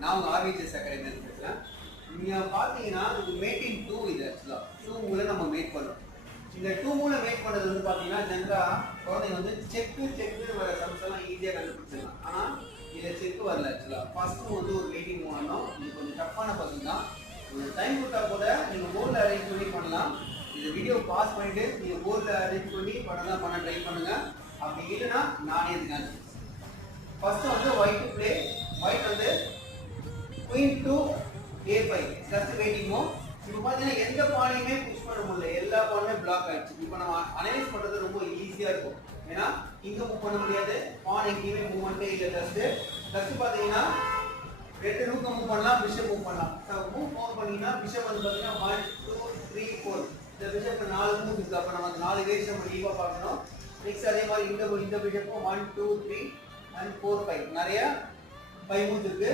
நான் உங்கள் ஆர்விஜிஎஸ் அகாடமி பேசுகிறேன். நீங்கள் பார்த்தீங்கன்னா இது மேட் இன் 2 இது ஆக்சுவலாக 2 மூலம் நம்ம மேட் பண்ணோம். இந்த 2 மூலம் மேட் பண்ணது வந்து பார்த்தீங்கன்னா ஜென்ரலாக குழந்தைங்க வந்து செக்கு வர சம்ஸ் எல்லாம் ஈஸியாக கண்டுபிடிச்சிடலாம். ஆனால் இதில் செக்கு வரல ஆக்சுவலாக. ஃபஸ்ட்டு வந்து ஒரு மீட்டிங் போனோம். இது கொஞ்சம் டஃப்பான பசங்க தான். ஒரு டைம் கொடுத்தா கூட நீங்கள் போர்டில் அரேஞ்ச் பண்ணி பண்ணலாம். இந்த வீடியோ பாஸ் பண்ணிவிட்டு நீங்கள் போர்டில் அரேஞ்ச் பண்ணி பண்ண ட்ரை பண்ணுங்கள். அப்படி இல்லைன்னா நானே இருக்கேன். ஃபர்ஸ்ட் வந்து ஒயிட் டு ப்ளே. ஒயிட் வந்து queen to A5 just waiting mode. இப்போ பார்த்தீங்கன்னா எந்த பானையுமே புஷ் பண்ண முடியல, எல்லா பானுமே பிளாக் ஆயிடுச்சு. இப்போ நம்ம அனலைஸ் பண்ணுறது ரொம்ப ஈஸியாக இருக்கும். ஏன்னா இங்கே மூவ் பண்ண முடியாது, பான் எங்கேயுமே மூவ்மெண்ட்டே இல்லை. ஜஸ்ட் பார்த்தீங்கன்னா 2 ரூக்கை மூவ் பண்ணலாம், பிஷப் மூவ் பண்ணலாம். மூவ் பண்ணீங்கன்னா பிஷப் வந்து பார்த்தீங்கன்னா 1 2 3 4 இந்த பிஷப் 4 மூவ் இருக்கு. அப்போ நம்ம 4 வேஸ் நம்ம ஈவா பார்க்கணும். நெக்ஸ்ட் அதே மாதிரி இந்த பிஷப்பும் 1 2 3 and 4 5 நிறைய 5 மூவ்ஸ் இருக்கு.